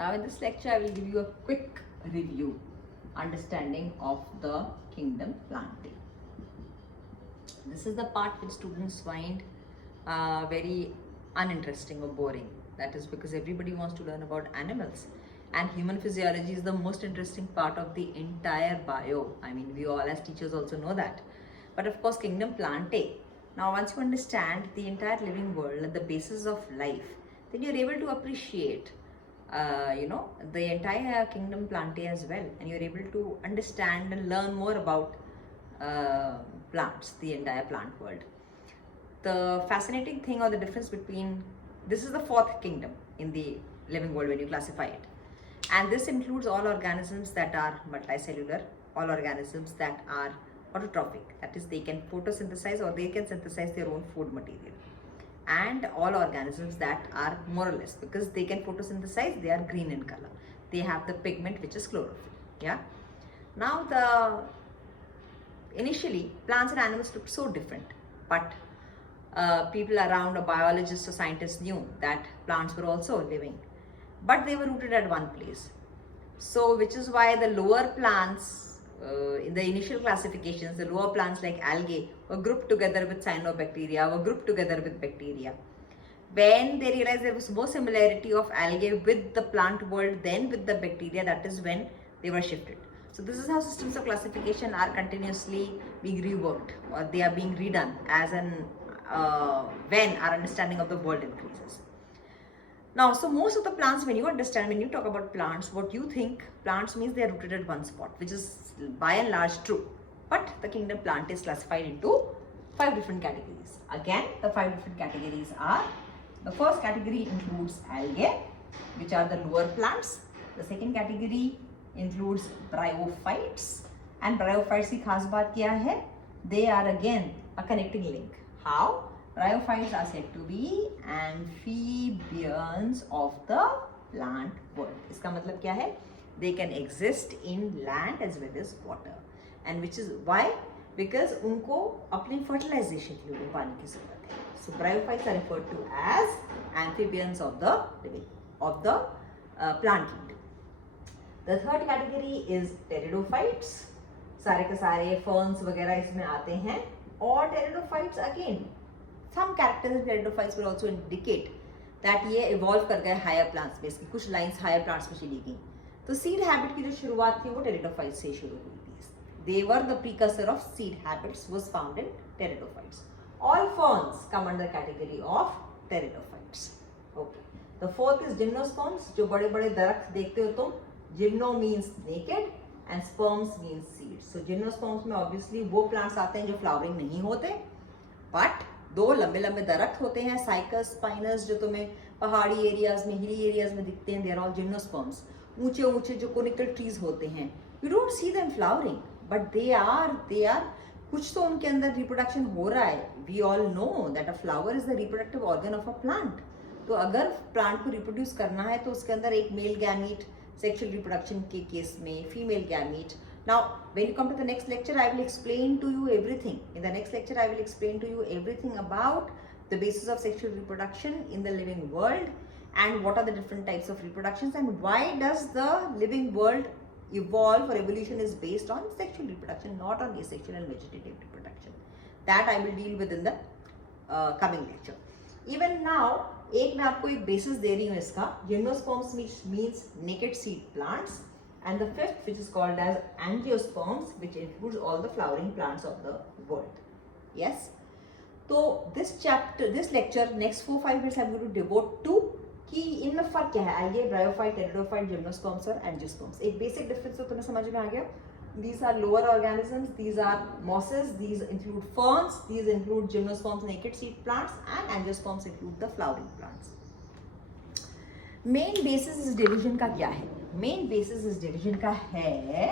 Now in this lecture I will give you a quick review, understanding of the kingdom Plantae. This is the part which students find very uninteresting or boring. That is because everybody wants to learn about animals, and human physiology is the most interesting part of the entire bio. I mean, we all as teachers also know that. But of course, kingdom Plantae. Now once you understand the entire living world at the basis of life, then you're able to appreciate the entire kingdom Plantae as well, and you're able to understand and learn more about plants, the entire plant world. The fascinating thing or the difference between, this is the fourth kingdom in the living world when you classify it, and this includes all organisms that are multicellular, all organisms that are autotrophic, that is they can photosynthesize or they can synthesize their own food material, and all organisms that are more or less, because they can photosynthesize, they are green in color, they have the pigment which is chlorophyll. Yeah, now initially plants and animals looked so different, but people around, or biologists or scientists, knew that plants were also living, but they were rooted at one place. So which is why the lower plants, in the initial classifications, the lower plants like algae were grouped together with cyanobacteria, were grouped together with bacteria. When they realized there was more similarity of algae with the plant world than with the bacteria, that is when they were shifted. So this is how systems of classification are continuously being reworked, or they are being redone as when our understanding of the world increases. Now, so most of the plants, when you talk about plants, what you think plants means they are rooted at one spot, which is by and large true. But the kingdom Plantae is classified into 5 different categories. Again, the 5 different categories are, the first category includes algae, which are the lower plants. The second category includes bryophytes, and bryophytes की खास बात क्या है? They are again a connecting link. How? Bryophytes are said to be amphibians of the plant world. इसका मतलब क्या है? They can exist in land as well as water, and which is why? Because उनको अपनी fertilization के लिए पानी की जरूरत है. So bryophytes are referred to as amphibians of the plant kingdom. The third category is pteridophytes. सारे के सारे ferns वगैरह इसमें आते हैं. और pteridophytes again, some characters in pteridophytes will also indicate that ये evolve कर गए higher plants में, इसकी कुछ lines higher plants में चली गई. तो seed habit की जो शुरुआत थी वो pteridophytes से शुरू हुई थी. They were the precursor of seed habits, was found in pteridophytes. All ferns come under the category of pteridophytes. Okay. The fourth is gymnosperms, जो बड़े बड़े दरख्त देखते हो तुम. Gymno means naked and sperms means seeds. So gymnosperms में obviously वो plants आते हैं जो flowering नहीं होते, but दो लंबे लंबे दरख्त होते हैं, साइकस, स्पाइनस, जो तुम्हें पहाड़ी एरियाज में, हिली एरियाज में दिखते हैं. They are all gymnosperms. ऊंचे ऊंचे जो कोनिकल ट्रीज होते हैं, you don't see them flowering, but they are कुछ तो उनके अंदर रिप्रोडक्शन हो रहा है. We all know that a flower is the reproductive organ of a plant. तो अगर प्लांट को रिप्रोड्यूस करना है तो उसके अंदर एक मेल गैमीट, सेक्सुअल रिप्रोडक्शन के केस में female gamete. Now, when you come to the next lecture, I will explain to you everything. In the next lecture, I will explain to you everything about the basis of sexual reproduction in the living world, and what are the different types of reproductions, and why does the living world evolve, or evolution is based on sexual reproduction, not on asexual and vegetative reproduction. That I will deal with in the coming lecture. Even now, एक मैं आपको एक basis दे रही हूँ इसका. Gymnosperms means naked seed plants. And the fifth, which is called as angiosperms, which includes all the flowering plants of the world. Yes. So this lecture, next 4-5 minutes I'm going to devote to कि इनमें फर्क क्या है. आइए, bryophyte, pteridophyte, gymnosperms और angiosperms. एक basic difference तो तुम्हें समझ में आ गया. These are lower organisms. These are mosses. These include ferns. These include gymnosperms, naked seed plants, and angiosperms include the flowering plants. Main basis इस division का क्या है? मेन बेसिस इस डिवीजन का है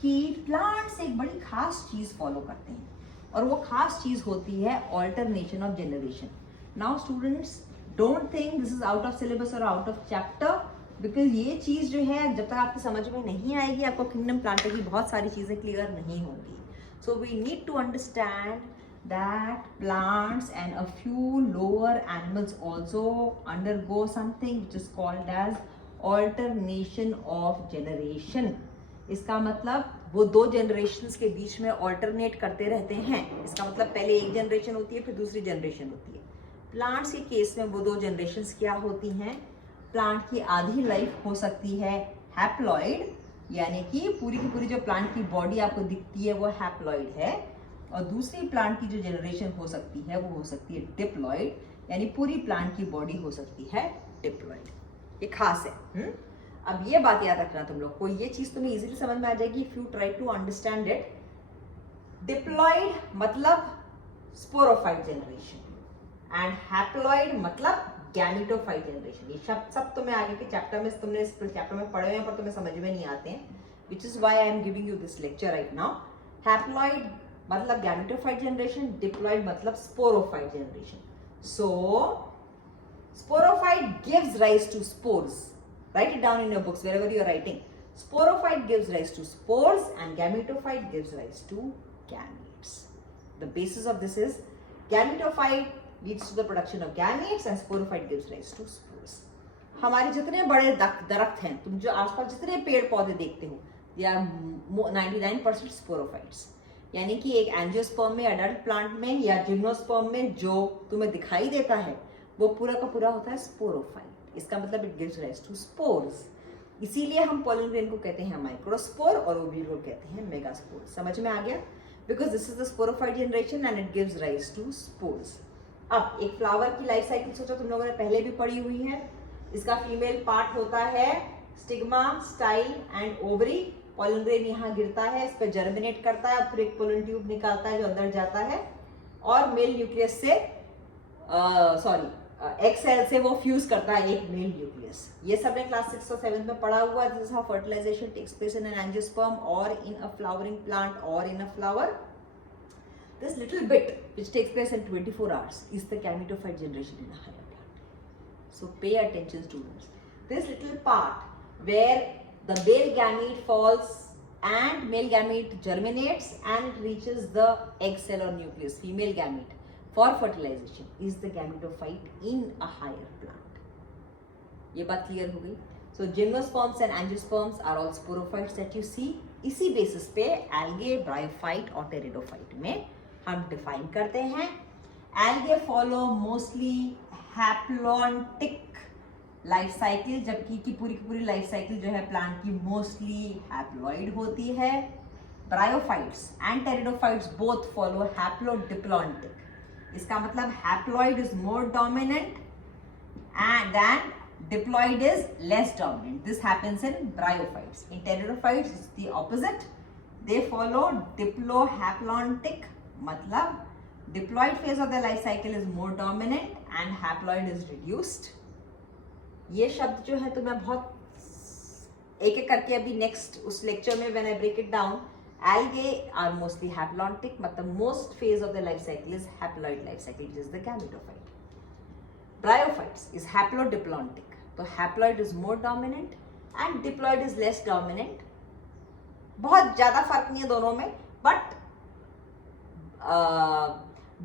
कि प्लांट्स एक बड़ी खास चीज फॉलो करते हैं, और वो खास चीज होती है alternation of generation. Now students, don't think this is out of syllabus और आउट ऑफ चैप्टर, बिकॉज ये चीज जो है जब तक आपकी समझ में नहीं आएगी, आपको किंगडम प्लांटे की बहुत सारी चीजें क्लियर नहीं होंगी. So we need to understand that plants and a few lower animals also undergo something which is called as alternation of generation. इसका मतलब वो दो जनरेशन्स के बीच में ऑल्टरनेट करते रहते हैं। इसका मतलब पहले एक जनरेशन होती है फिर दूसरी जनरेशन होती है। प्लांट्स के केस में वो दो जनरेशन्स क्या होती हैं? प्लांट की आधी लाइफ हो सकती है हैप्लॉइड, यानी कि पूरी की पूरी जो प्लांट की बॉडी आपको दिखती है वो हैप्लॉइड है, और दूसरी प्लांट की जो जनरेशन हो सकती है वो हो सकती है डिप्लॉइड, यानी पूरी प्लांट की बॉडी हो सकती है डिप्लॉइड। ये खास है। अब ये बात याद रखना तुम लोग को, ये चीज तुम्हें इजीली समझ में आ जाएगी if you try to understand it. Diploid मतलब स्पोरोफाइट जनरेशन एंड हैप्लॉइड मतलब गैमेटोफाइट जनरेशन। ये शब्द सब तुम्हें आगे के चैप्टर में, तुमने इस चैप्टर में पढ़े हुए हैं पर तुम्हें समझ में नहीं आते हैं, which is why I am giving you this lecture right now. Haploid मतलब गैमेटोफाइट जनरेशन, डिप्लॉइड मतलब sporophyte generation. So sporophyte gives rise to spores. Write it down in your books wherever you are writing. Sporophyte gives rise to spores and gametophyte gives rise to gametes. The basis of this is gametophyte leads to the production of gametes and sporophyte gives rise to spores. हमारे जितने बड़े दरख्त हैं, तुम जो आसपास जितने पेड़ पौधे देखते हो, they are 99% sporophytes. यानी कि एक एंजियोस्पर्म में, अडल्ट प्लांट में या जिम्नोस्पर्म में जो तुम्हें दिखाई देता है वो पूरा का पूरा होता है स्पोरोफाइट। इसका मतलब it gives rise to spores. इसीलिए हम पॉलन ग्रेन को कहते हैं माइक्रोस्पोर और ओव्यूल को कहते हैं मेगास्पोर। समझ में आ गया? Because this is the sporophyte generation and it gives rise to spores. अब एक फ्लावर की लाइफ साइकिल सोचो, तुम लोगों ने पहले भी पढ़ी हुई है। इसका फीमेल पार्ट होता है stigma, style and ovary. Pollen grain यहाँ गिरता है, इस पर जर्मिनेट करता है, फिर एक पोलन ट्यूब निकालता है जो अंदर जाता है, और मेल न्यूक्लियस से एग सेल से वो फ्यूज करता है एक मेल न्यूक्लियस। ये सब ने क्लास 6 और 7 में पढ़ा हुआ है। This is how fertilisation takes place in an angiosperm और इन अ फ्लावरिंग प्लांट और in a flower. This little bit which takes place in 24 hours is the gametophyte generation in a higher plant. So pay attention, students. This little part where the male gamete falls and male gamete germinates and reaches the egg cell or nucleus, female gamete, for fertilization is the gametophyte in a higher plant. ये बात clear हो गई? So gymnosperms and angiosperms are all sporophytes that you see. इसी basis पे algae, bryophyte और pteridophyte में हम define करते हैं। algae follow mostly haplontic life cycle, जबकि की पूरी लाइफ साइकिल जो है प्लांट की मोस्टली हैप्लॉइड होती है। Bryophytes and pteridophytes both follow haplodiplontic. इसका मतलब haploid is more dominant and then diploid is less dominant. This happens in bryophytes. In pteridophytes it's the opposite, they follow diplohaplontic, मतलब diploid phase of the life cycle is more dominant and haploid is reduced. ये शब्द जो है तो मैं बहुत एक एक करके अभी नेक्स्ट उस लेक्चर में when I break it down. algae are mostly haplontic, but the most phase of the life cycle is haploid life cycle, which is the gametophyte. Bryophytes is haplodiplontic, so haploid is more dominant and diploid is less dominant. बहुत ज्यादा फर्क नहीं है दोनों में, but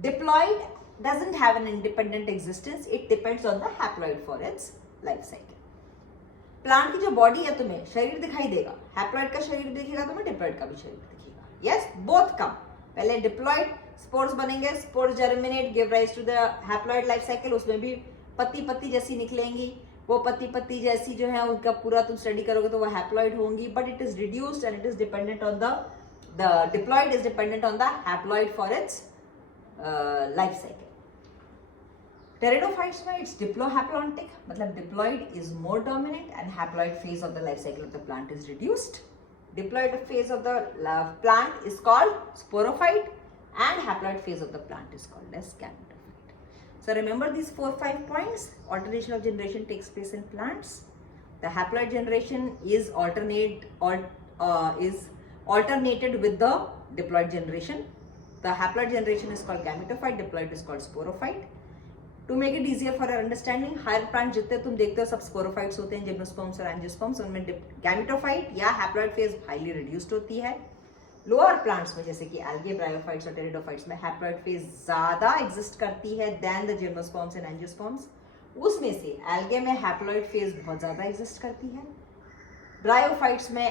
diploid doesn't have an independent existence. It depends on the haploid for its life cycle. Plant की जो body है तुम्हें शरीर दिखाई देगा, हैप्लॉइड का शरीर दिखेगा तुम्हें, डिप्लॉइड का भी शरीर दिखेगा। Yes, both come. पहले डिप्लॉइड स्पोर्स बनेंगे, spores germinate, give rise to the haploid life cycle. उसमें भी पत्ती पत्ती जैसी निकलेंगी, वो पत्ती पत्ती जैसी जो है उनका पूरा तुम स्टडी करोगे तो वो हैप्लॉइड होंगी, but it is reduced and it is dependent on the diploid is dependent on the haploid for its life cycle. Pteridophytes में इट्स डिप्लोहैप्लॉन्टिक, मतलब diploid is more dominant and haploid phase of the life cycle of the plant is reduced. Diploid phase of the plant is called sporophyte and haploid phase of the plant is called as gametophyte. So remember these 4-5 points. Alternation of generation takes place in plants. The haploid generation is alternated with the diploid generation. The haploid generation is called gametophyte, diploid is called sporophyte. To make it easier for our understanding, higher plant जितने तुम देखते हो सब sporophytes होते हैं, gymnosperms और angiosperms, उनमें gametophyte या हैप्लॉइड फेज हाईली रिड्यूस्ड होती है। लोअर प्लांट्स में जैसे कि algae, ब्रायोफाइट्स और टेरिडोफाइट्स में हैप्लॉइड फेज ज्यादा एग्जिस्ट करती है then the gymnosperms and angiosperms. उसमें से एल्गे में हैप्लॉइड फेज बहुत ज्यादा एग्जिस्ट करती है, ब्रायोफाइट्स में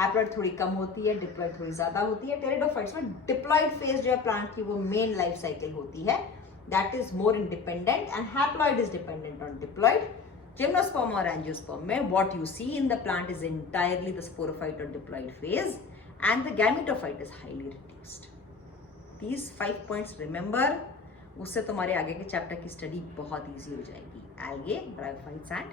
हैप्लॉइड थोड़ी कम होती है, डिप्लॉइड थोड़ी ज्यादा होती है, टेरिडोफाइट्स में डिप्लॉइड फेज जो है प्लांट की वो मेन लाइफ साइकिल होती है, that is more independent, and haploid is dependent on diploid. Gymnosperm or angiosperm में what you see in the plant is entirely the sporophyte or diploid phase, and the gametophyte is highly reduced. These 5 points remember, उससे तुम्हारे आगे के chapter की study बहुत easy हो जाएगी. Algae, bryophytes and